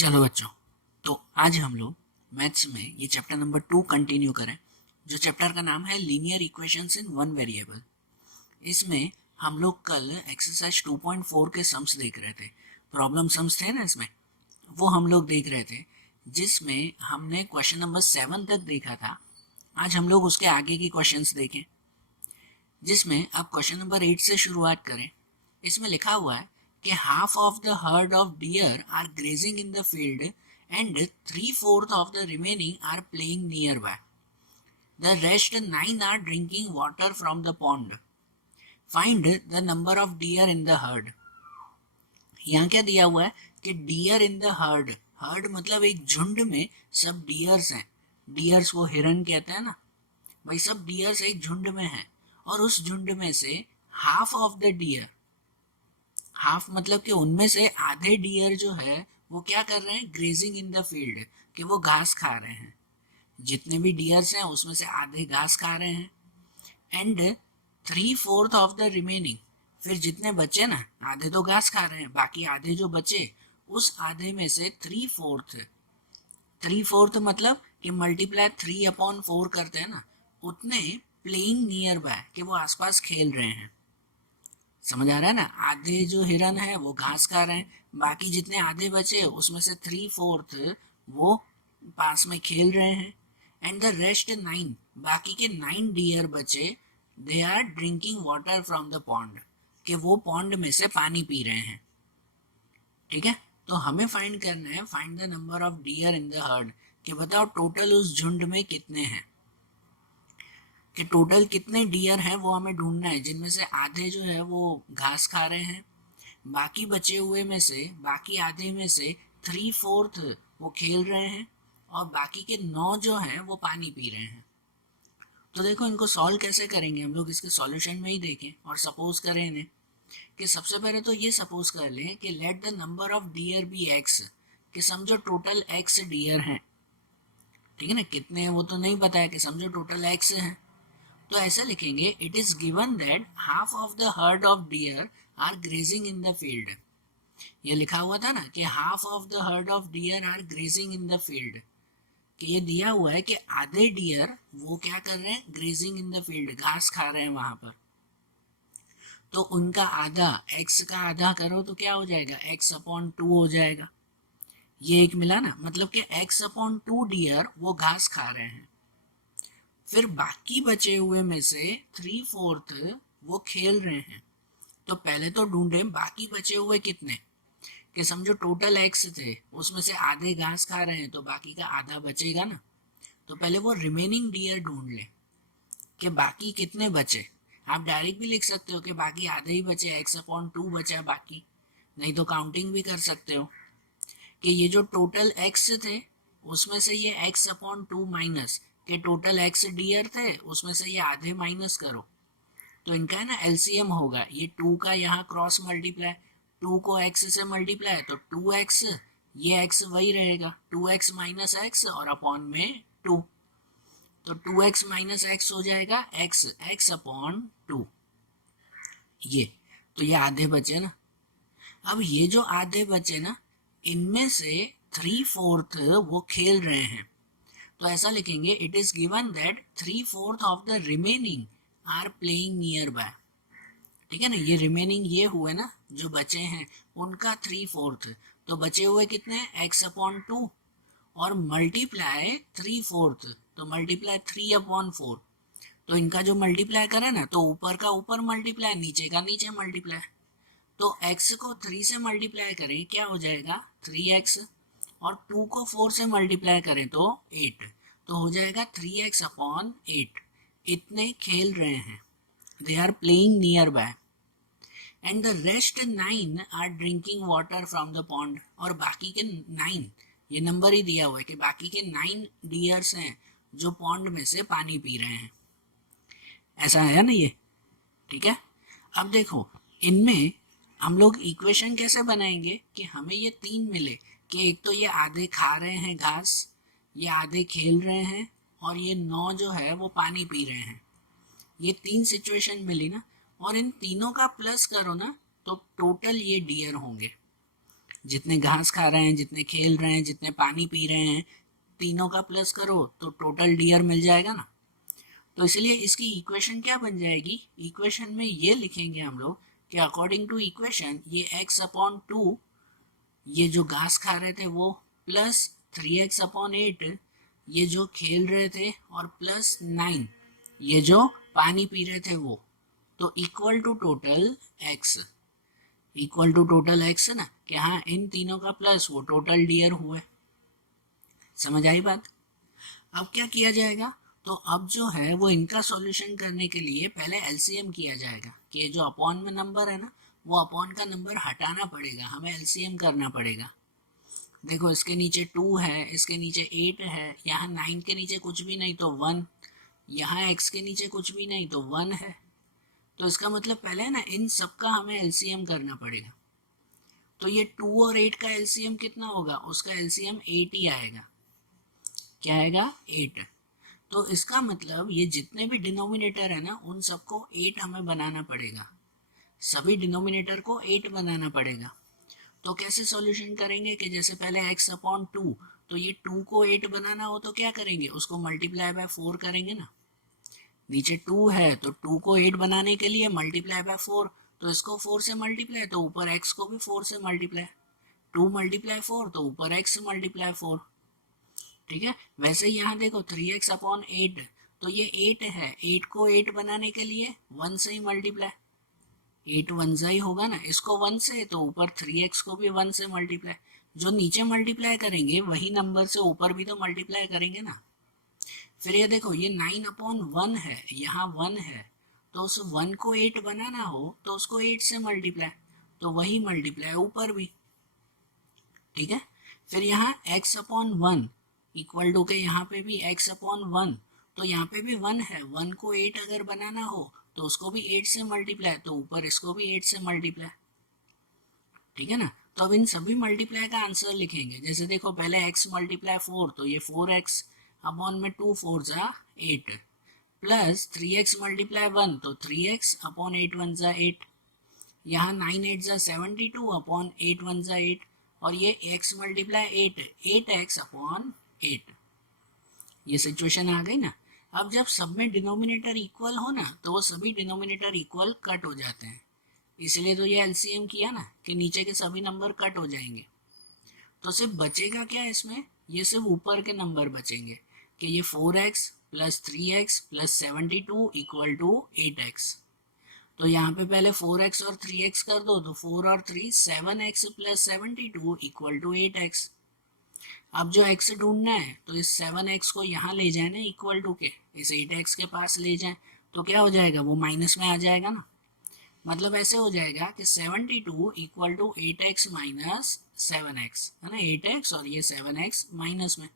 चलो बच्चों, तो आज हम लोग मैथ्स में ये चैप्टर नंबर 2 कंटिन्यू करें, जो चैप्टर का नाम है linear equations in one variable. इसमें हम लोग कल एक्सरसाइज 2.4 के सम्स देख रहे थे। प्रॉब्लम सम्स थे ना इसमें, वो हम लोग देख रहे थे, जिसमें हमने क्वेश्चन नंबर 7 तक देखा था। आज हम लोग उसके आगे की क्वेश्चंस देखें, जिसमें अब क्वेश्चन नंबर 8 से शुरुआत करें। इसमें लिखा हुआ है कि half of the herd of deer are grazing in the field and 3/4 of the remaining are playing nearby. The rest 9 are drinking water from the pond. Find the number of deer in the herd. यहाँ क्या दिया हुआ है कि deer in the herd, herd मतलब एक झुंड में सब डियर्स हैं। डियर्स को हिरन कहते हैं ना भाई, सब डियर्स एक झुंड में हैं और उस झुंड में से half of the deer, half मतलब कि उनमें से आधे डियर जो है वो क्या कर रहे हैं, ग्रेजिंग इन द फील्ड, कि वो घास खा रहे हैं। जितने भी डियर्स हैं उसमें से आधे घास खा रहे हैं। एंड 3/4 ऑफ द रिमेनिंग, फिर जितने बचे ना, आधे तो घास खा रहे हैं, बाकी आधे जो बचे उस आधे में से 3/4 मतलब कि मल्टीप्लाई 3/4 करते हैं ना, उतने प्लेइंग नियर बाय, कि वो आसपास खेल रहे हैं। समझ आ रहा है ना, आधे जो हिरन है वो घास खा रहे हैं, बाकी जितने आधे बचे उसमें से 3/4 वो पास में खेल रहे हैं। एंड द रेस्ट 9, बाकी के 9 डियर बचे, they are drinking water from the pond, कि वो पॉन्ड में से पानी पी रहे हैं। ठीक है, तो हमें फाइंड करना है, find the number of deer in the heard, कि बताओ टोटल उस झुंड में कितने हैं, कि टोटल कितने डियर हैं वो हमें ढूंढना है, जिनमें से आधे जो है वो घास खा रहे हैं, बाकी बचे हुए में से, बाकी आधे में से 3/4 वो खेल रहे हैं, और बाकी के 9 जो हैं वो पानी पी रहे हैं। तो देखो इनको सॉल्व कैसे करेंगे हम लोग, इसके सॉल्यूशन में ही देखें और सपोज करें इन्हें, कि सबसे पहले तो ये सपोज कर लें कि let the number of deer be x, कि समझो टोटल एक्स डियर हैं। ठीक है ना, कितने हैं वो तो नहीं पता है, कि समझो टोटल एक्स हैं। तो ऐसा लिखेंगे, it is given that half of the herd of deer are grazing in the field. ये लिखा हुआ था ना कि half of the herd of deer are grazing in the field, कि ये दिया हुआ है कि आधे डियर वो क्या कर रहे हैं, ग्रेजिंग इन द फील्ड, घास खा रहे हैं वहां पर। तो उनका आधा, एक्स का आधा करो तो क्या हो जाएगा, x/2 हो जाएगा। ये एक मिला ना, मतलब कि x/2 डियर वो घास खा रहे हैं। फिर बाकी बचे हुए में से 3/4 वो खेल रहे हैं। तो पहले तो ढूंढे बाकी बचे हुए कितने, कि समझो टोटल एक्स थे, उसमें से आधे घास खा रहे हैं, तो बाकी का आधा बचेगा ना। तो पहले वो रिमेनिंग डियर ढूंढ ले, कि बाकी कितने बचे। आप डायरेक्ट भी लिख सकते हो कि बाकी आधे ही बचे, x/2 बचा बाकी, नहीं तो काउंटिंग भी कर सकते हो कि ये जो टोटल एक्स थे उसमें से ये x/2 माइनस, के टोटल एक्स डियर थे उसमें से ये आधे माइनस करो, तो इनका है ना एलसीएम होगा, ये 2 का यहाँ क्रॉस मल्टीप्लाई, 2 को x से मल्टीप्लाई तो 2x, ये x वही रहेगा, 2x माइनस एक्स और अपॉन में 2, तो 2x माइनस एक्स हो जाएगा x/2। ये तो ये आधे बचे ना। अब ये जो आधे बचे ना, इनमें से 3/4 वो खेल रहे हैं। तो ऐसा लिखेंगे, it is given that 3/4 of the remaining are playing nearby. ठीक है ना, ये रिमेनिंग ये हुए ना जो बचे हैं, उनका 3/4, तो बचे हुए कितने हैं, x/2 और मल्टीप्लाई 3/4, तो मल्टीप्लाई 3/4। तो इनका जो मल्टीप्लाई करें ना, तो ऊपर का ऊपर मल्टीप्लाई, नीचे का नीचे मल्टीप्लाई। तो x को 3 से मल्टीप्लाई करें क्या हो जाएगा, 3x, और 2 को 4 से मल्टीप्लाई करें तो 8, तो हो जाएगा 3x/8। इतने खेल रहे हैं, they are playing nearby. And the rest 9 are drinking water from the pond, और बाकी के 9, ये नंबर ही दिया हुआ है कि बाकी के 9 डियर्स हैं जो पॉन्ड में से पानी पी रहे हैं। ऐसा है ना ये। ठीक है, अब देखो इनमें हम लोग इक्वेशन कैसे बनाएंगे कि हमें ये 3 मिले, कि एक तो ये आधे खा रहे हैं घास, ये आधे खेल रहे हैं, और ये 9 जो है वो पानी पी रहे हैं। ये 3 सिचुएशन मिली ना, और इन तीनों का प्लस करो ना तो टोटल ये डियर होंगे। जितने घास खा रहे हैं, जितने खेल रहे हैं, जितने पानी पी रहे हैं, तीनों का प्लस करो तो टोटल डियर मिल जाएगा ना। तो इसलिए इसकी इक्वेशन क्या बन जाएगी, इक्वेशन में ये लिखेंगे हम लोग कि अकॉर्डिंग टू इक्वेशन ये x/2 ये जो घास खा रहे थे वो, प्लस 3x/8 ये जो खेल रहे थे, और प्लस 9 ये जो पानी पी रहे थे वो, तो equal to total x, equal to total x ना, कि हाँ इन तीनों का प्लस वो टोटल डियर हुए। समझ आई बात। अब क्या किया जाएगा, तो अब जो है वो इनका सॉल्यूशन करने के लिए पहले एलसीएम किया जाएगा, कि जो अपॉन में नंबर है ना, वो अपॉन का नंबर हटाना पड़ेगा, हमें एलसीएम करना पड़ेगा। देखो इसके नीचे 2 है, इसके नीचे 8 है, यहाँ 9 के नीचे कुछ भी नहीं तो 1, यहाँ x के नीचे कुछ भी नहीं तो 1 है। तो इसका मतलब पहले है ना इन सब का हमें एलसीएम करना पड़ेगा। तो ये 2 और 8 का एलसीएम कितना होगा, उसका एलसीएम 8 ही आएगा। क्या आएगा, 8। तो इसका मतलब ये जितने भी डिनोमिनेटर है ना उन सबको 8 हमें बनाना पड़ेगा, सभी डिनोमिनेटर को 8 बनाना पड़ेगा। तो कैसे सॉल्यूशन करेंगे कि जैसे पहले x/2, तो ये 2 को 8 बनाना हो तो क्या करेंगे, उसको मल्टीप्लाई बाय 4 करेंगे ना। नीचे 2 है तो 2 को 8 बनाने के लिए मल्टीप्लाई बाय 4, तो इसको 4 से मल्टीप्लाई, तो ऊपर x को भी 4 से मल्टीप्लाई, 2 मल्टीप्लाई 4 तो ऊपर x मल्टीप्लाई 4। ठीक है, वैसे ही यहाँ देखो 3x/8, तो ये 8 है, 8 को 8 बनाने के लिए 1 से ही मल्टीप्लाई, 8 1 ही होगा ना, इसको 1 से, तो ऊपर 3x को भी 1 से मल्टीप्लाई, जो नीचे मल्टीप्लाई करेंगे वही नंबर से ऊपर भी तो मल्टीप्लाई करेंगे ना। फिर ये देखो ये 9/1 है, यहाँ 1 है, तो उस 1 को 8 बनाना हो तो उसको 8 से मल्टीप्लाई, तो वही मल्टीप्लाई ऊपर भी। ठीक है, फिर यहाँ x/1 इक्वल टू के यहाँ पे भी x/1, तो यहाँ पे भी 1 है, 1 को 8 अगर बनाना हो तो उसको भी 8 से मल्टीप्लाई, तो ऊपर इसको भी 8 से मल्टीप्लाई। ठीक है ना, तो अब इन सभी मल्टीप्लाई का आंसर लिखेंगे। जैसे देखो पहले x मल्टीप्लाई 4, तो ये 4x अपॉन में 2 4 जा 8, प्लस 3x मल्टीप्लाई 1, तो 3x अपॉन 8 1 जा 8, यहाँ 9 8 जा 72 अपॉन 8 1 जा 8, और ये x मल्टीप्लाई 8, 8x अपॉन 8। ये सिचुएशन आ गई ना। अब जब सब में डिनोमिनेटर इक्वल हो ना, तो वो सभी डिनोमिनेटर इक्वल कट हो जाते हैं, इसलिए तो ये एलसीएम किया ना कि नीचे के सभी नंबर कट हो जाएंगे। तो सिर्फ बचेगा क्या इसमें, ये सिर्फ ऊपर के नंबर बचेंगे कि ये 4x plus 3x plus 72 equal to 8x। तो यहाँ पे पहले 4x और 3x कर दो, तो 4 और 3 7x plus 72 equal to 8x। अब जो x ढूंढना है तो इस 7x को यहाँ ले जाए ना इक्वल टू के, इस 8x के पास ले जाए, तो क्या हो जाएगा, वो माइनस में आ जाएगा ना। मतलब ऐसे हो जाएगा कि 72 equal to 8x minus 7x, है ना, 8x और ये 7x माइनस में,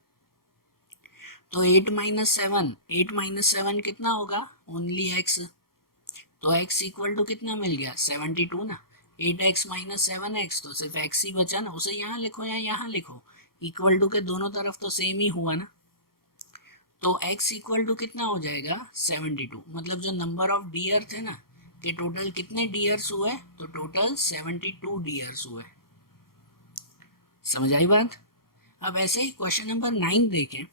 तो 8 माइनस 7, 8 माइनस 7 कितना होगा, ओनली x, तो x इक्वल टू कितना मिल गया, 72 ना, 8x माइनस 7x, तो सिर्फ x ही बचा ना, उसे यहाँ लिखो या यहाँ लिखो, इक्वल टू के दोनों तरफ तो सेम ही हुआ ना। तो x इक्वल टू कितना हो जाएगा, 72, मतलब जो नंबर ऑफ डियर थे ना कि टोटल कितने डियर्स हुए, तो टोटल 72 डियर्स हुए। समझ आई बात। अब ऐसे ही क्वेश्चन नंबर 9 देखें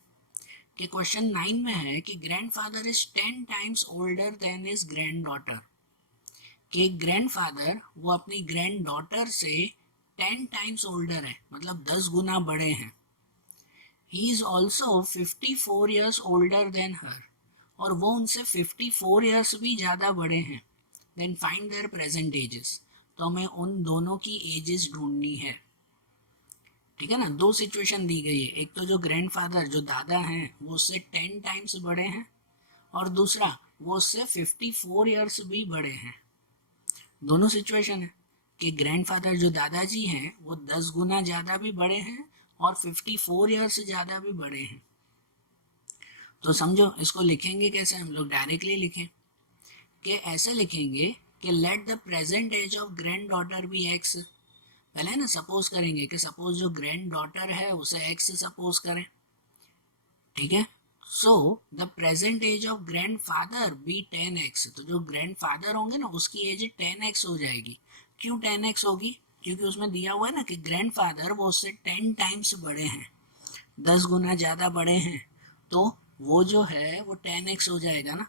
कि क्वेश्चन 9 में है कि grandfather is 10 times older than his grand daughter, कि ग्रैंडफादर वो अपनी ग्रैंड डॉटर से 10 टाइम्स ओल्डर है, मतलब 10 गुना बड़े हैं। He is also 54 years older than her, और वो उनसे 54 ईयर्स भी ज़्यादा बड़े हैं। Then find their present ages, तो हमें उन दोनों की एजेस ढूंढनी है। ठीक है ना, दो सिचुएशन दी गई है, एक तो जो ग्रैंडफादर जो दादा हैं वो उससे 10 टाइम्स बड़े हैं, और दूसरा वो उससे 54 ईयर्स भी बड़े हैं। दोनों सिचुएशन है कि ग्रैंडफादर जो दादाजी हैं वो 10 गुना ज़्यादा भी बड़े हैं और 54 ईयर्स से ज़्यादा भी बड़े हैं। तो समझो इसको लिखेंगे कैसे, हम लोग डायरेक्टली लिखें कि ऐसे लिखेंगे कि let the present age of granddaughter be x. पहले ना सपोज करेंगे कि सपोज जो ग्रैंड डॉटर है उसे एक्स सपोज करें। ठीक है, so the present age of grandfather be 10x, तो जो ग्रैंड फादर होंगे ना उसकी एज 10x हो जाएगी। क्यों 10x होगी, क्योंकि उसमें दिया हुआ है ना कि ग्रैंडफादर वो उससे 10 टाइम्स बड़े हैं, 10 गुना ज़्यादा बड़े हैं, तो वो जो है वो 10x हो जाएगा ना।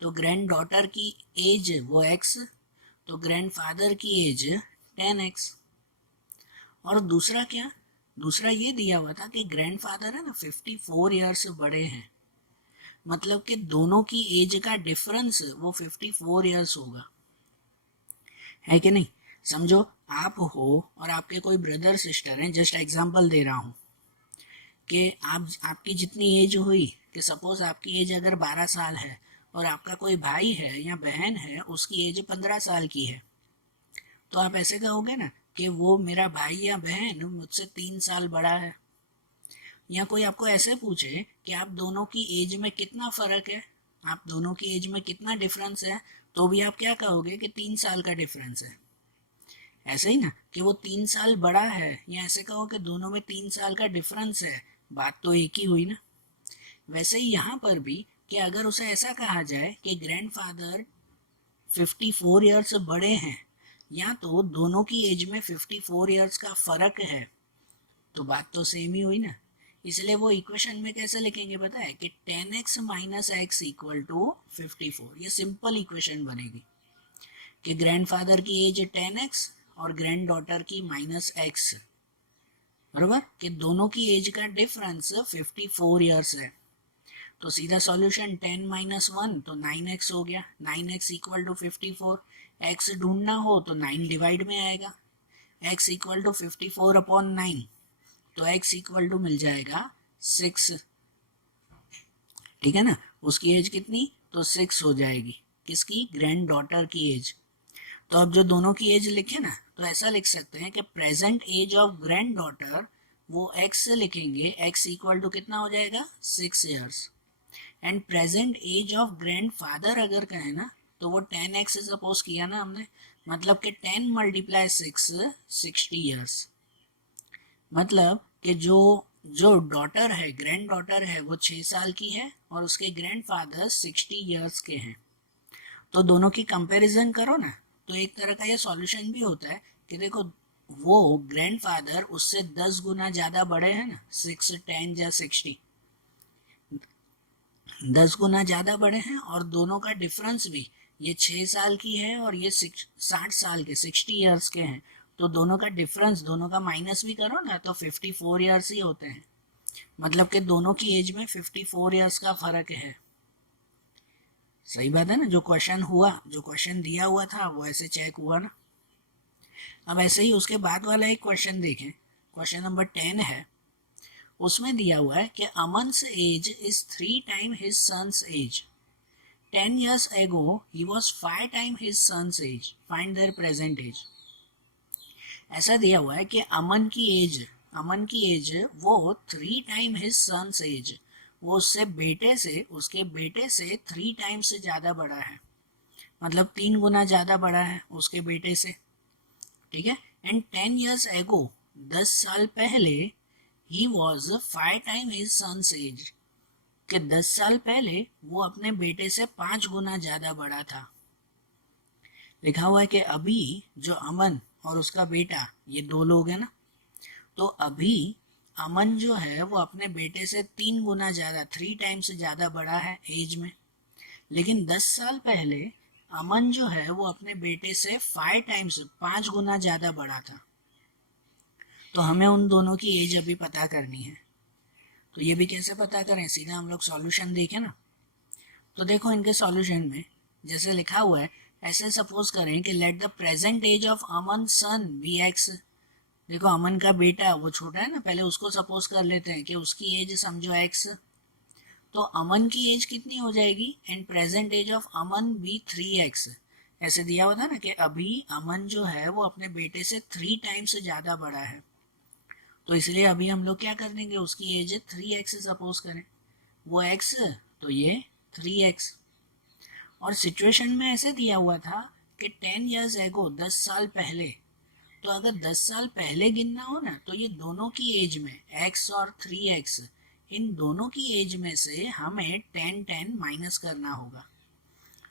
तो ग्रैंड डॉटर की एज वो x, तो ग्रैंडफादर की एज 10x। और दूसरा क्या, दूसरा ये दिया हुआ था कि ग्रैंडफादर है ना 54 ईयर्स बड़े हैं, मतलब कि दोनों की एज का डिफरेंस वो 54 ईयर्स होगा, है कि नहीं। समझो आप हो और आपके कोई ब्रदर सिस्टर हैं, जस्ट एग्जांपल दे रहा हूँ कि आपकी जितनी एज हुई, कि सपोज आपकी एज अगर 12 साल है और आपका कोई भाई है या बहन है उसकी एज 15 साल की है, तो आप ऐसे कहोगे ना कि वो मेरा भाई या बहन मुझसे 3 साल बड़ा है। या कोई आपको ऐसे पूछे कि आप दोनों की एज में कितना फ़र्क है, आप दोनों की एज में कितना डिफरेंस है, तो भी आप क्या कहोगे कि 3 साल का डिफरेंस है। ऐसे ही ना कि वो 3 साल बड़ा है, या ऐसे कहो कि दोनों में 3 साल का डिफरेंस है, बात तो एक ही हुई ना। वैसे ही यहाँ पर भी कि अगर उसे ऐसा कहा जाए कि ग्रैंडफादर 54 ईयर्स बड़े हैं, या तो दोनों की एज में 54 ईयर्स का फ़र्क है, तो बात तो सेम ही हुई ना। इसलिए वो इक्वेशन में कैसे लिखेंगे पता है, कि 10x minus x equal to 54। ये सिंपल इक्वेशन बनेगी कि ग्रैंडफादर की एज 10x और ग्रैंड डॉटर की -x, बराबर कि दोनों की एज का डिफरेंस 54 ईयर्स है। तो सीधा सॉल्यूशन 10 माइनस 1 तो 9x हो गया, 9x इक्वल टू 54। x ढूंढना हो तो 9 डिवाइड में आएगा, x इक्वल टू 54 अपॉन 9, तो x इक्वल टू मिल जाएगा 6। ठीक है ना, उसकी एज कितनी, तो 6 हो जाएगी, किसकी, ग्रैंड डॉटर की एज। तो अब जो दोनों की एज लिखे ना, तो ऐसा लिख सकते हैं कि present age of granddaughter वो x से लिखेंगे, x इक्वल टू कितना हो जाएगा, 6 years. And present age of grandfather अगर कहें ना, तो वो 10x सपोज किया ना हमने, मतलब कि 10 मल्टीप्लाई 6 60 ईयर्स। मतलब कि जो जो डॉटर है, ग्रैंड डॉटर है, वो 6 साल की है और उसके ग्रैंड फादर 60 ईयर्स के हैं। तो दोनों की कंपैरिजन करो ना, तो एक तरह का ये सॉल्यूशन भी होता है कि देखो वो ग्रैंडफादर उससे 10 गुना ज़्यादा बड़े हैं ना, 6 10 या 60, 10 गुना ज़्यादा बड़े हैं, और दोनों का डिफरेंस भी, ये 6 साल की है और ये 60 साल के 60 ईयर्स के हैं, तो दोनों का डिफरेंस, दोनों का माइनस भी करो ना तो 54 ईयर्स ही होते हैं। मतलब कि दोनों की एज में 54 ईयर्स का फ़र्क है। सही बात है ना, जो क्वेश्चन हुआ, जो क्वेश्चन दिया हुआ था वो ऐसे चेक हुआ ना। अब ऐसे ही उसके बाद वाला एक क्वेश्चन देखें, क्वेश्चन नंबर 10 है। उसमें दिया हुआ है कि Aman's age is 3 time his son's age, 10 years ago he was 5 time his son's age, find their present age. ऐसा दिया हुआ है कि अमन की एज वो 3 टाइम हिज सन्स एज, वो उसके बेटे से 3 टाइम्स से ज़्यादा बड़ा है, मतलब 3 गुना ज़्यादा बड़ा है उसके बेटे से। ठीक है, एंड 10 years ago 10 साल पहले ही was 5 time his son's age, कि 10 साल पहले वो अपने बेटे से 5 गुना ज़्यादा बड़ा था। लिखा हुआ है कि अभी जो अमन और उसका बेटा, ये 2 लोग हैं ना, तो अभी अमन जो है वो अपने बेटे से 3 गुना ज़्यादा, 3 टाइम्स ज़्यादा बड़ा है एज में। लेकिन 10 साल पहले अमन जो है वो अपने बेटे से 5 टाइम्स, 5 गुना ज़्यादा बड़ा था। तो हमें उन दोनों की एज अभी पता करनी है। तो ये भी कैसे पता करें, सीधा हम लोग सॉल्यूशन देखें ना। तो देखो इनके सॉल्यूशन में जैसे लिखा हुआ है, ऐसे सपोज करें कि let the present age of Aman son be x. देखो अमन का बेटा वो छोटा है ना, पहले उसको सपोज कर लेते हैं कि उसकी एज समझो एक्स, तो अमन की एज कितनी हो जाएगी, and present age of Aman be 3x। ऐसे दिया हुआ था ना कि अभी अमन जो है वो अपने बेटे से 3 टाइम्स ज़्यादा बड़ा है, तो इसलिए अभी हम लोग क्या कर देंगे, उसकी एज 3x सपोज करें, वो x तो ये 3x। और सिचुएशन में ऐसे दिया हुआ था कि 10 years ago 10 साल पहले, तो अगर 10 साल पहले गिनना हो ना, तो ये दोनों की एज में x और 3x, इन दोनों की एज में से हमें 10 10 माइनस करना होगा।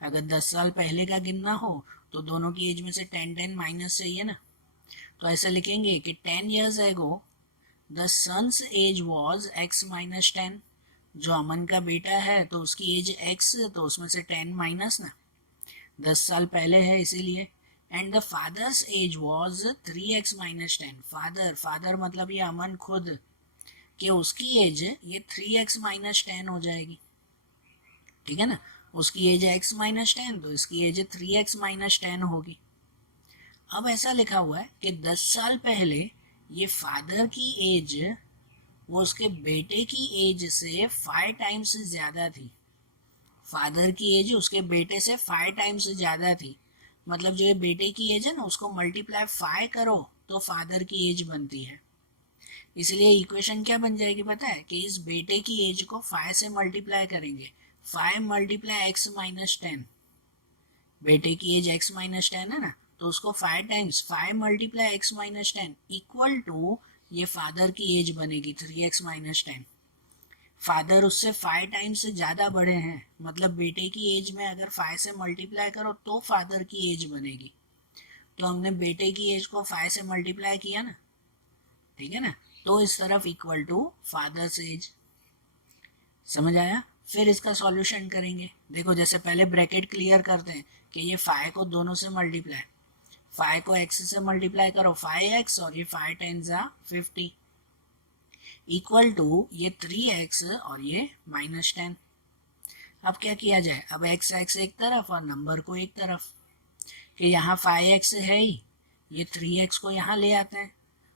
अगर 10 साल पहले का गिनना हो तो दोनों की एज में से 10 10 माइनस चाहिए ना, तो ऐसे लिखेंगे कि 10 years ago the son's age was x minus 10। जो अमन का बेटा है तो उसकी एज x, तो उसमें से 10 माइनस ना, 10 साल पहले है इसीलिए। And the father's age was 3x minus 10। Father मतलब ये अमन खुद, कि उसकी एज ये 3x माइनस 10 हो जाएगी, ठीक है ना। उसकी एज है x माइनस 10, तो इसकी एज 3x माइनस 10 होगी। अब ऐसा लिखा हुआ है कि 10 साल पहले ये फादर की एज वो उसके बेटे की एज से 5 टाइम्स ज़्यादा थी। फादर की एज उसके बेटे से 5 टाइम्स ज़्यादा थी। मतलब जो ये बेटे की एज है ना, उसको मल्टीप्लाई 5 करो तो फादर की एज बनती है। इसलिए इक्वेशन क्या बन जाएगी पता है, कि इस बेटे की एज को 5 से मल्टीप्लाई करेंगे। 5 मल्टीप्लाई x माइनस 10, बेटे की एज x माइनस 10 है ना, तो उसको 5 times 5 multiply x minus 10 equal to ये फादर की एज बनेगी 3x माइनस 10। फादर उससे 5 टाइम्स से ज़्यादा बड़े हैं, मतलब बेटे की एज में अगर 5 से मल्टीप्लाई करो तो फादर की एज बनेगी। तो हमने बेटे की एज को 5 से मल्टीप्लाई किया ना, ठीक है ना, तो इस तरफ इक्वल टू फादर्स एज। समझ आया। फिर इसका सॉल्यूशन करेंगे। देखो जैसे पहले ब्रैकेट क्लियर करते हैं कि ये 5 को दोनों से मल्टीप्लाई, 5 को x से मल्टीप्लाई करो 5x, और ये 5 10 50 इक्वल टू ये 3x और ये माइनस 10। अब क्या किया जाए, अब x एक तरफ और नंबर को एक तरफ, कि यहाँ 5x है ही, ये 3x को यहाँ ले आते हैं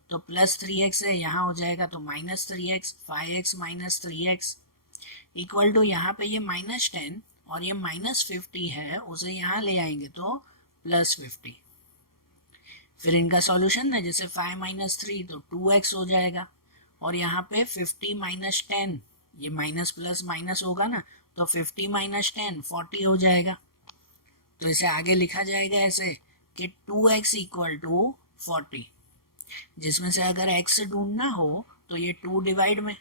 तो प्लस 3x है, यहाँ हो जाएगा तो minus 3x, 5x minus 3x equal to यहाँ पे ये माइनस 10 और ये माइनस 50 है, उसे यहाँ ले आएंगे तो प्लस 50। फिर इनका सॉल्यूशन है, जैसे 5 माइनस 3 तो 2x हो जाएगा, और यहाँ पे 50 माइनस 10, ये माइनस प्लस माइनस होगा ना, तो 50 माइनस 10 40 हो जाएगा। तो इसे आगे लिखा जाएगा ऐसे कि 2x इक्वल टू 40, जिसमें से अगर x ढूंढना हो तो ये 2 डिवाइड में,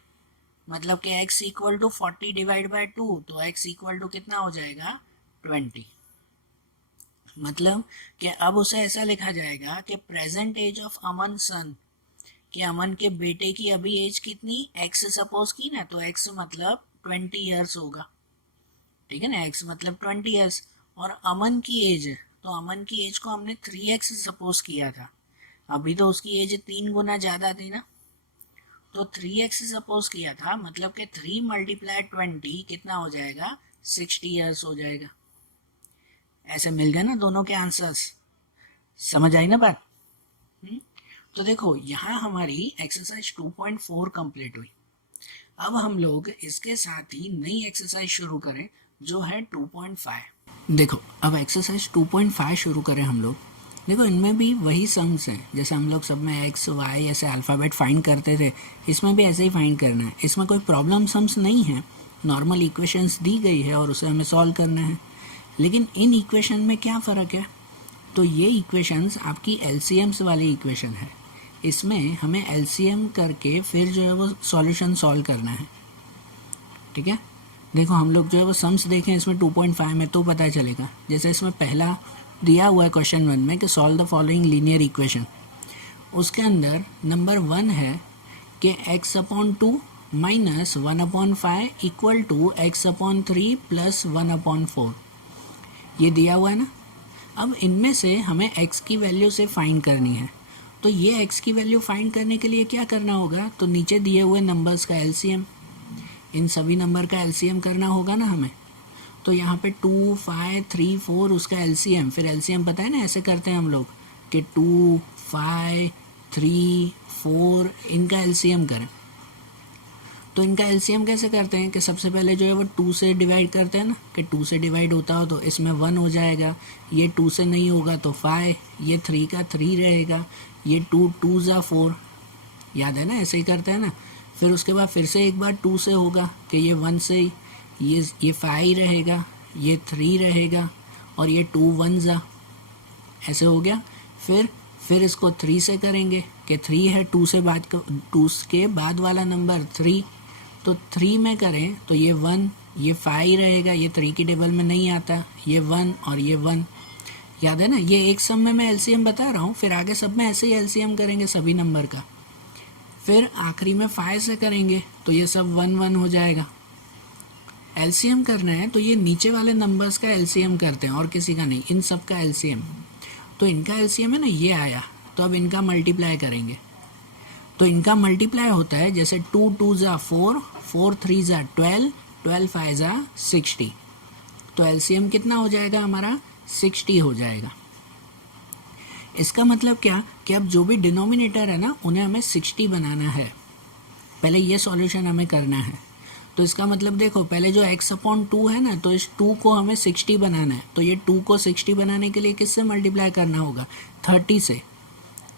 मतलब कि x equal to 40 divide by 2, तो x इक्वल टू कितना हो जाएगा 20। मतलब कि अब उसे ऐसा लिखा जाएगा कि प्रेजेंट एज ऑफ अमन सन, कि अमन के बेटे की अभी एज कितनी x सपोज की ना, तो x मतलब 20 ईयर्स होगा, ठीक है ना, x मतलब 20 ईयर्स, और अमन की एज, तो अमन की एज को हमने 3x सपोज किया था, अभी तो उसकी एज 3 गुना ज़्यादा थी ना, तो 3x सपोज किया था, मतलब कि 3 मल्टीप्लाई 20 कितना हो जाएगा 60 ईयर्स हो जाएगा। ऐसे मिल गए ना दोनों के आंसर्स। समझ आई ना बात। तो देखो यहाँ हमारी एक्सरसाइज 2.4 कंप्लीट हुई। अब हम लोग इसके साथ ही नई एक्सरसाइज शुरू करें जो है 2.5। देखो अब एक्सरसाइज 2.5 शुरू करें हम लोग। देखो इनमें भी वही सम्स हैं, जैसे हम लोग सब में एक्स वाई ऐसे अल्फ़ाबेट फाइंड करते थे, इसमें भी ऐसे ही फाइंड करना है। इसमें कोई प्रॉब्लम सम्स नहीं है, नॉर्मल इक्वेशंस दी गई है और उसे हमें सॉल्व करना है। लेकिन इन इक्वेशन में क्या फ़र्क है, तो ये इक्वेशंस आपकी एलसीएम्स वाली इक्वेशन है, इसमें हमें एलसीएम करके फिर जो है वो सॉल्यूशन सॉल्व करना है, ठीक है। देखो हम लोग जो है वो सम्स देखें इसमें 2.5 में तो पता चलेगा। जैसे इसमें पहला दिया हुआ है क्वेश्चन 1 में कि solve the following linear equation, उसके अंदर नंबर 1 है कि x/2 minus 1/5 equal to x/3 plus 1/4, ये दिया हुआ है ना। अब इनमें से हमें x की वैल्यू से फाइंड करनी है, तो ये x की वैल्यू फाइंड करने के लिए क्या करना होगा, तो नीचे दिए हुए नंबर्स का एलसीएम, इन सभी नंबर का एलसीएम करना होगा ना हमें। तो यहाँ पे 2, 5, 3, 4 उसका एलसीएम, फिर एलसीएम पता है ना ऐसे करते हैं हम लोग कि 2, 5, 3, 4 इनका एलसीएम करें। तो इनका एलसीएम कैसे करते हैं कि सबसे पहले जो है वो 2 से डिवाइड करते हैं ना, कि 2 से डिवाइड होता हो तो इसमें 1 हो जाएगा, ये 2 से नहीं होगा तो 5, ये 3 का 3 रहेगा, ये 2 2 ज़ा 4, याद है ना ऐसे ही करते हैं ना। फिर उसके बाद फिर से एक बार 2 से होगा कि ये 1 से ये 5 रहेगा, ये 3 रहेगा, और ये 2 1 ज़ा, ऐसे हो गया। फिर इसको 3 से करेंगे कि 3 है 2 से बाद 2 के बाद वाला नंबर 3, तो 3 में करें तो ये 1, ये 5 रहेगा, ये 3 की टेबल में नहीं आता, ये 1 और ये 1, याद है ना, ये एक सब में मैं एलसीएम बता रहा हूँ, फिर आगे सब में ऐसे ही एलसीएम करेंगे सभी नंबर का, फिर आखिरी में 5 से करेंगे तो ये सब 1 1 हो जाएगा। एलसीएम करना है तो ये नीचे वाले नंबर्स का एलसीएम करते हैं और किसी का नहीं, इन सब का एलसीएम। तो इनका एलसीएम है ना ये आया, तो अब इनका मल्टीप्लाई करेंगे। तो इनका मल्टीप्लाई होता है जैसे 2 2 ज़ा 4, 4 3 ज़ा 12, 12 5 ज़ा 60। तो एलसीएम कितना हो जाएगा हमारा, 60 हो जाएगा। इसका मतलब क्या कि अब जो भी डिनोमिनेटर है ना उन्हें हमें 60 बनाना है, पहले ये सॉल्यूशन हमें करना है। तो इसका मतलब देखो, पहले जो x/2 है ना, तो इस 2 को हमें 60 बनाना है। तो ये 2 को 60 बनाने के लिए किससे मल्टीप्लाई करना होगा, 30 से।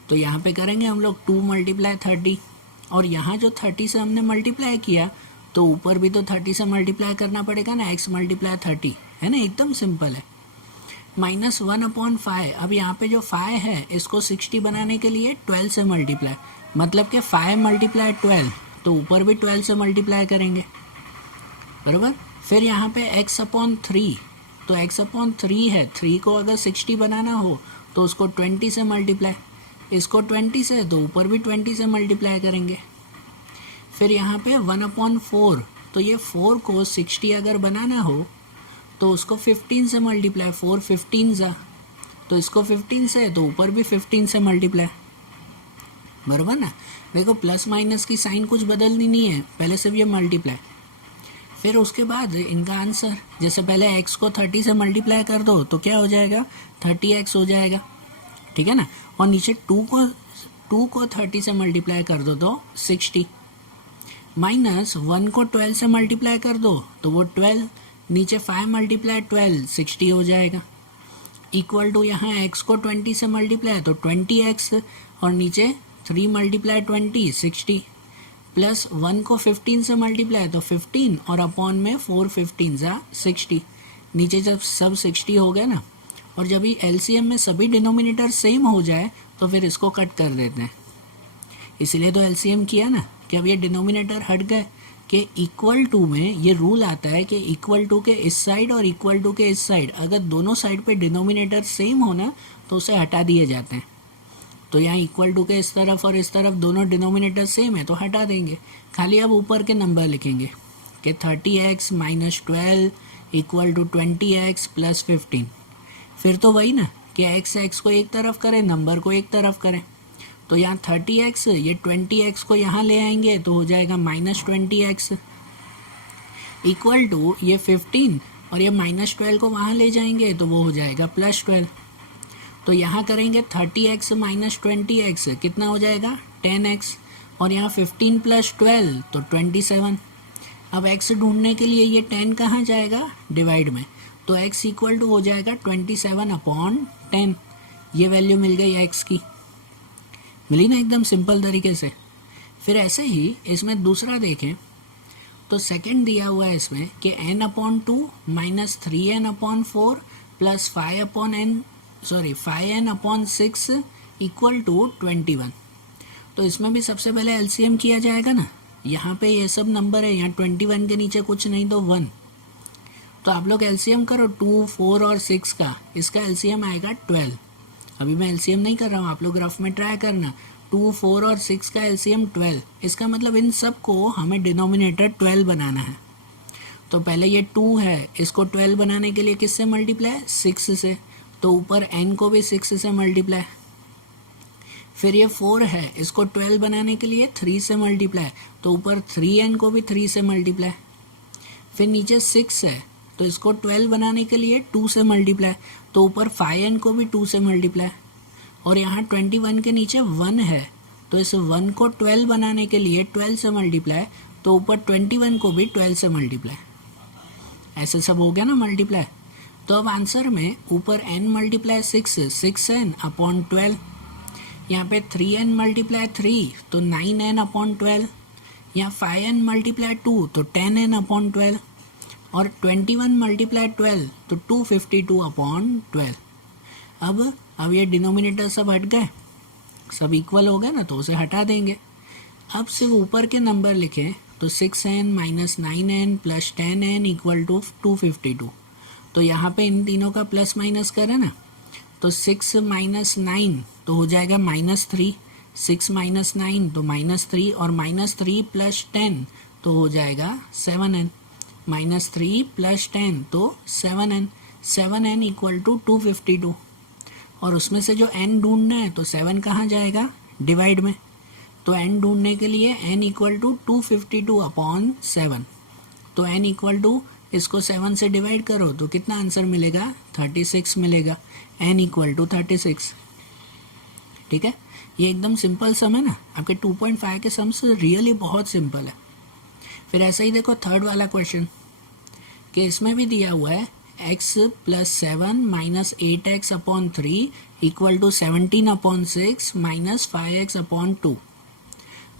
तो यहाँ पे करेंगे हम लोग 2 × 30, और यहाँ जो 30 से हमने मल्टीप्लाई किया तो ऊपर भी तो 30 से मल्टीप्लाई करना पड़ेगा ना, x × 30 है ना, एकदम सिंपल है। -1/5, अब यहाँ पे जो 5 है इसको 60 बनाने के लिए 12 से मल्टीप्लाई, मतलब कि 5 × 12, तो ऊपर भी 12 से मल्टीप्लाई करेंगे, बराबर। फिर यहाँ पे x/3, तो x/3 है, 3 को अगर 60 बनाना हो तो उसको 20 से मल्टीप्लाई, इसको 20 से, तो ऊपर भी 20 से मल्टीप्लाई करेंगे। फिर यहाँ पे 1/4, तो ये 4 को 60 अगर बनाना हो तो उसको 15 से मल्टीप्लाई, 4 15 ज़ा, तो इसको 15 से, तो ऊपर भी 15 से मल्टीप्लाई, बराबर ना। देखो प्लस माइनस की साइन कुछ बदलनी नहीं है, पहले सिर्फ ये मल्टीप्लाई। फिर उसके बाद इनका आंसर, जैसे पहले x को 30 से मल्टीप्लाई कर दो तो क्या हो जाएगा, 30x हो जाएगा, ठीक है ना। और नीचे 2 को 30 से मल्टीप्लाई कर दो तो 60, -1 को 12 से मल्टीप्लाई कर दो तो वो 12, नीचे 5 × 12 60 हो जाएगा, इक्वल टू यहाँ x को 20 से मल्टीप्लाई तो 20x, और नीचे 3 × 20 60, प्लस 1 को 15 से मल्टीप्लाई तो 15, और अपॉन में 4 15 ज़ा 60। नीचे जब सब 60 हो गए ना, और जब ये एलसीएम में सभी डिनोमिनेटर सेम हो जाए तो फिर इसको कट कर देते हैं, इसीलिए तो एलसीएम किया ना, कि अब ये डिनोमिनेटर हट गए, कि इक्वल टू में ये रूल आता है कि इक्वल टू के इस साइड और इक्वल टू के इस साइड, अगर दोनों साइड पे डिनोमिनेटर सेम हो ना तो उसे हटा दिए जाते हैं। तो यहाँ इक्वल टू के इस तरफ और इस तरफ दोनों डिनोमिनेटर सेम है तो हटा देंगे, खाली अब ऊपर के नंबर लिखेंगे कि 30x - 12 इक्वल टू 20x + 15। फिर तो वही ना कि x को एक तरफ करें, नंबर को एक तरफ करें, तो यहाँ 30x, ये 20x को यहाँ ले आएंगे तो हो जाएगा -20x, इक्वल टू ये 15, और ये -12 को वहाँ ले जाएंगे तो वो हो जाएगा +12। तो यहाँ करेंगे 30x - 20x कितना हो जाएगा, 10x, और यहाँ 15 + 12 तो 27। अब x ढूंढने के लिए ये 10 कहाँ जाएगा, डिवाइड में, तो x इक्वल टू हो जाएगा 27/10। ये वैल्यू मिल गई x की, मिली ना, एकदम सिंपल तरीके से। फिर ऐसे ही इसमें दूसरा देखें तो सेकंड दिया हुआ है इसमें कि n/2 - 3n/4 + 5n/6 equal to 21। तो इसमें भी सबसे पहले एलसीएम किया जाएगा ना, यहाँ पे ये सब नंबर है, यहाँ 21 के नीचे कुछ नहीं तो 1, तो आप लोग एलसीएम करो 2 4 और 6 का, इसका एलसीएम आएगा 12। अभी मैं एलसीएम नहीं कर रहा हूँ, आप लोग रफ में ट्राई करना, 2 4 और 6 का एलसीएम 12। इसका मतलब इन सब को हमें डिनोमिनेटर 12 बनाना है। तो पहले ये 2 है, इसको 12 बनाने के लिए किससे मल्टीप्लाई, 6 से, तो ऊपर n को भी 6 से मल्टीप्लाई। फिर ये 4 है, इसको 12 बनाने के लिए 3 से मल्टीप्लाई, तो ऊपर 3n को भी 3 से मल्टीप्लाई। फिर नीचे 6 है, तो इसको 12 बनाने के लिए 2 से मल्टीप्लाई, तो ऊपर 5n को भी 2 से मल्टीप्लाई। और यहाँ 21 के नीचे 1 है, तो इस 1 को 12 बनाने के लिए 12 से मल्टीप्लाई, तो ऊपर 21 को भी 12 से मल्टीप्लाई। ऐसे सब हो गया ना मल्टीप्लाई। तो अब आंसर में ऊपर n × 6 6n/12, यहाँ पे 3n × 3 तो 9n/12, यहाँ 5n × 2 तो 10n/12, और 21 × 12 तो 252/12। अब ये डिनोमिनेटर सब हट गए, सब इक्वल हो गए ना, तो उसे हटा देंगे। अब सिर्फ ऊपर के नंबर लिखें तो 6n - 9n + 10n equal to 252। तो यहाँ पे इन तीनों का प्लस माइनस करें ना, तो 6 माइनस 9 तो हो जाएगा -3, 6 माइनस 9 तो -3, और -3 प्लस 10 तो हो जाएगा 7n, -3 प्लस 10 तो 7n, 7n इक्वल टू 252। और उसमें से जो n ढूंढना है तो 7 कहाँ जाएगा, डिवाइड में। तो n ढूंढने के लिए n इक्वल टू 252 अपॉन 7, तो n इक्वल टू इसको 7 से डिवाइड करो तो कितना आंसर मिलेगा, 36 मिलेगा, n इक्वल टू 36। ठीक है, ये एकदम सिंपल सम है ना, आपके 2.5 के सम्स रियली बहुत सिंपल है। फिर ऐसा ही देखो थर्ड वाला क्वेश्चन, कि इसमें भी दिया हुआ है x plus 7 minus 8x upon 3 equal to 17 upon 6 minus 5x upon 2।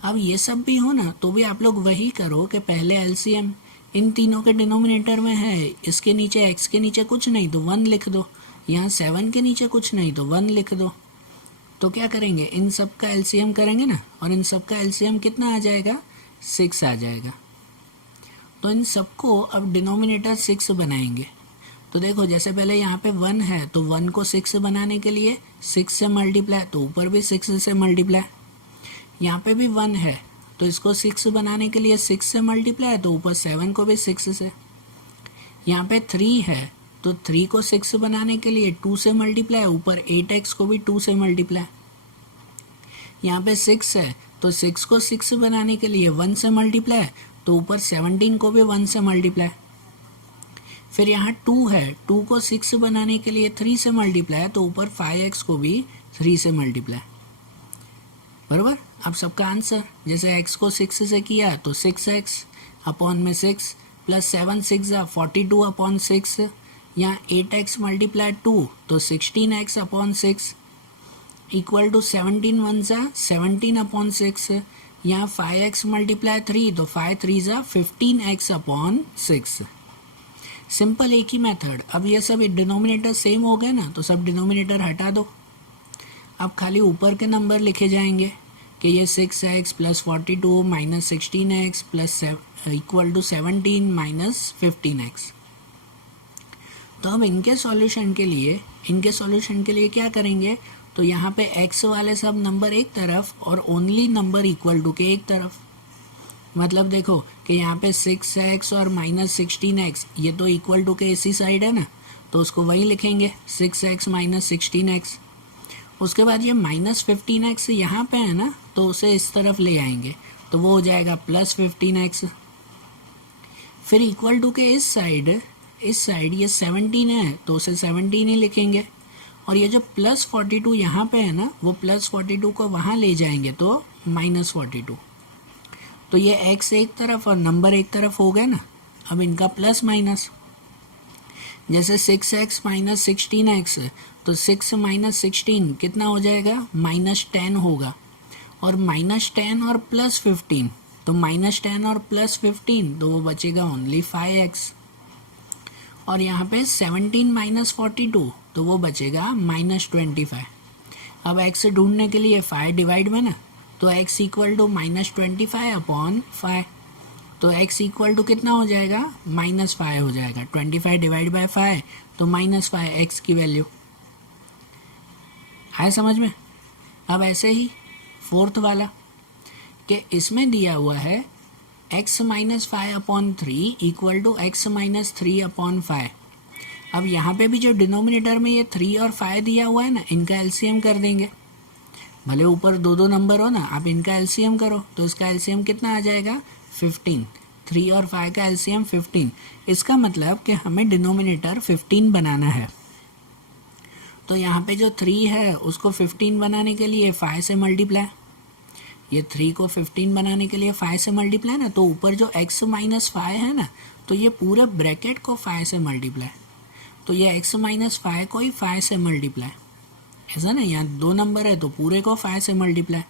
अब ये सब भी हो ना तो भी आप लोग वही करो कि पहले एलसीएम इन तीनों के डिनोमिनेटर में है, इसके नीचे x के नीचे कुछ नहीं तो 1 लिख दो, यहाँ 7 के नीचे कुछ नहीं तो 1 लिख दो। तो क्या करेंगे, इन सब का एलसीएम करेंगे ना, और इन सब का एलसीएम कितना आ जाएगा, 6 आ जाएगा। तो इन सबको अब डिनोमिनेटर 6 बनाएंगे। तो देखो जैसे पहले यहाँ पे 1 है तो 1 को 6 बनाने के लिए 6 से मल्टीप्लाई, तो ऊपर भी 6 से मल्टीप्लाई। यहाँ पे भी 1 है तो इसको 6 बनाने के लिए 6 से मल्टीप्लाई, तो ऊपर 7 को भी 6 से। यहाँ पे 3 है तो 3 को 6 बनाने के लिए 2 से मल्टीप्लाई, ऊपर 8x को भी 2 से मल्टीप्लाई। यहाँ पे 6 है तो 6 को 6 बनाने के लिए 1 से मल्टीप्लाई, तो ऊपर 17 को भी 1 से मल्टीप्लाई। फिर यहाँ 2 है, 2 को 6 बनाने के लिए 3 से मल्टीप्लाई, तो ऊपर 5x को भी 3 से मल्टीप्लाई। बराबर। अब सबका आंसर जैसे x को 6 से किया तो 6x अपॉन में 6 प्लस 7 6 42 अपॉन 6, यहाँ 8x मल्टीप्लाई 2 तो 16x upon 6 equal to 17 1 17 upon 6, यहाँ 5x मल्टीप्लाई 3 तो 5 3 15x अपॉन 6। सिंपल एक ही मेथड। अब ये सब डिनोमिनेटर सेम हो गए ना तो सब डिनोमिनेटर हटा दो, अब खाली ऊपर के नंबर लिखे जाएंगे कि ये 6x plus 42 minus 16x plus equal to 17 minus 15x। तो अब इनके सॉल्यूशन के लिए क्या करेंगे, तो यहाँ पे x वाले सब नंबर एक तरफ और ओनली नंबर इक्वल टू के एक तरफ। मतलब देखो कि यहाँ पे 6x और माइनस 16x ये तो इक्वल टू के इसी साइड है ना, तो उसको वही लिखेंगे 6x माइनस 16x। उसके बाद ये माइनस 15x यहाँ पे है ना, तो उसे इस तरफ ले आएंगे तो वो हो जाएगा प्लस 15x। फिर इक्वल टू के इस साइड ये 17 है तो उसे 17 ही लिखेंगे, और ये जो प्लस 42 यहाँ पे है ना, वो प्लस 42 को वहाँ ले जाएंगे तो माइनस 42। तो ये x एक तरफ और नंबर एक तरफ हो गए ना। अब इनका प्लस माइनस, जैसे 6x माइनस 16x तो 6 माइनस 16 कितना हो जाएगा, माइनस 10 होगा, और माइनस 10 और प्लस 15 तो माइनस 10 और प्लस 15 तो वो बचेगा ओनली 5x। और यहाँ पे 17 माइनस 42 तो वो बचेगा माइनस 25। अब x ढूंढने के लिए 5 डिवाइड में ना, तो x equal to minus 25 upon 5, तो x इक्वल टू कितना हो जाएगा, माइनस 5 हो जाएगा। 25 डिवाइड बाय 5 तो माइनस 5 x की वैल्यू है समझ में। अब ऐसे ही फोर्थ वाला कि इसमें दिया हुआ है x minus 5 upon 3 equal to x minus 3 upon 5। अब यहाँ पे भी जो डिनोमिनेटर में ये 3 और 5 दिया हुआ है ना, इनका एलसीएम कर देंगे। भले ऊपर दो दो नंबर हो ना, आप इनका एलसीएम करो तो इसका एलसीएम कितना आ जाएगा, 15। 3 और 5 का एलसीएम 15। इसका मतलब कि हमें डिनोमिनेटर 15 बनाना है। तो यहाँ पे जो 3 है उसको 15 बनाने के लिए 5 से मल्टीप्लाई, ये 3 को 15 बनाने के लिए 5 से मल्टीप्लाई ना, तो ऊपर जो x माइनस 5 है ना, तो ये पूरे ब्रैकेट को 5 से मल्टीप्लाई, तो ये x माइनस 5 को ही 5 से मल्टीप्लाई, ऐसा ना, यहाँ दो नंबर है तो पूरे को 5 से मल्टीप्लाई।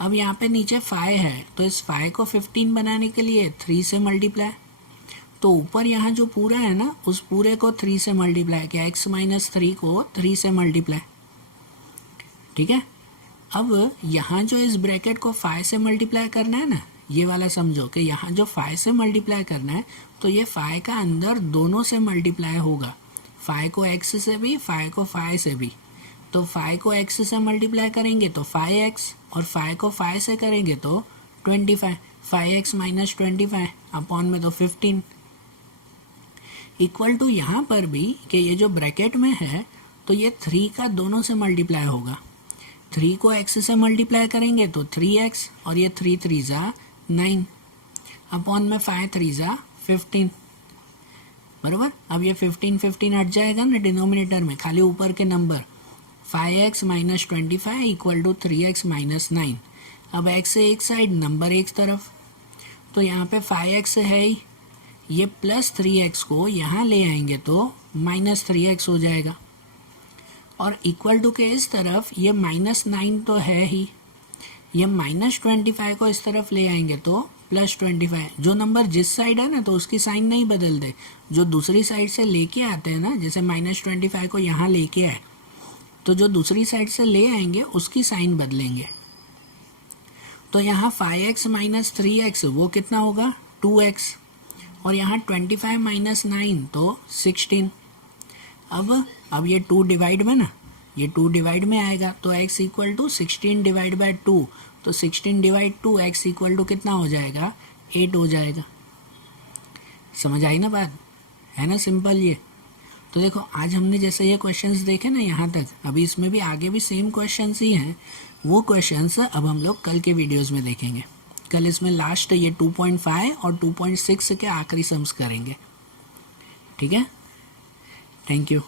अब यहाँ पे नीचे 5 है तो इस 5 को 15 बनाने के लिए 3 से मल्टीप्लाई, तो ऊपर यहाँ जो पूरा है ना उस पूरे को 3 से मल्टीप्लाई किया, x माइनस 3 को 3 से मल्टीप्लाई। ठीक है, अब यहाँ जो इस ब्रैकेट को 5 से मल्टीप्लाई करना है ना, ये वाला समझो कि यहाँ जो 5 से मल्टीप्लाई करना है तो ये 5 का अंदर दोनों से मल्टीप्लाई होगा, फाई को एक्स से भी, फाई को फाई से भी। तो फाई को एक्स से मल्टीप्लाई करेंगे तो फाई एक्स, और फाई को फाई से करेंगे तो 25। फाई एक्स माइनस 25 अपॉन में तो 15 इक्वल टू यहाँ पर भी कि ये जो ब्रैकेट में है तो ये 3 का दोनों से मल्टीप्लाई होगा। 3 को x से मल्टीप्लाई करेंगे तो 3x, और ये 3 3 ज़ा 9 अपॉन में 5 3 ज़ा 15 बराबर। अब ये 15 15 हट जाएगा ना डिनोमिनेटर में, खाली ऊपर के number. 5x minus 25 equal to 3x minus 9। अब x एक साइड, नंबर एक तरफ, तो यहाँ पे 5x है ही, ये प्लस 3x को यहाँ ले आएंगे तो माइनस 3x हो जाएगा, और इक्वल टू के इस तरफ ये माइनस 9 तो है ही, ये माइनस 25 को इस तरफ ले आएंगे तो प्लस 25। जो नंबर जिस साइड है ना तो उसकी साइन नहीं बदल दे, जो दूसरी साइड से लेके आते हैं ना, जैसे माइनस 25 को यहाँ लेके आए तो जो दूसरी साइड से ले आएंगे उसकी साइन बदलेंगे। तो यहाँ 5x माइनस 3x वो कितना होगा 2x, और यहाँ 25 माइनस 9 तो 16। अब ये 2 डिवाइड में ना, ये 2 डिवाइड में आएगा तो x equal to 16 divide by 2, तो 16 डिवाइड 2 x इक्वल टू कितना हो जाएगा 8 हो जाएगा। समझ आई ना बात, है ना सिंपल ये। तो देखो आज हमने जैसे ये क्वेश्चंस देखे ना यहाँ तक, अभी इसमें भी आगे भी सेम क्वेश्चंस ही हैं। वो क्वेश्चंस अब हम लोग कल के वीडियोस में देखेंगे। कल इसमें लास्ट ये 2.5 और 2.6 के आखिरी सम्स करेंगे। ठीक है, थैंक यू।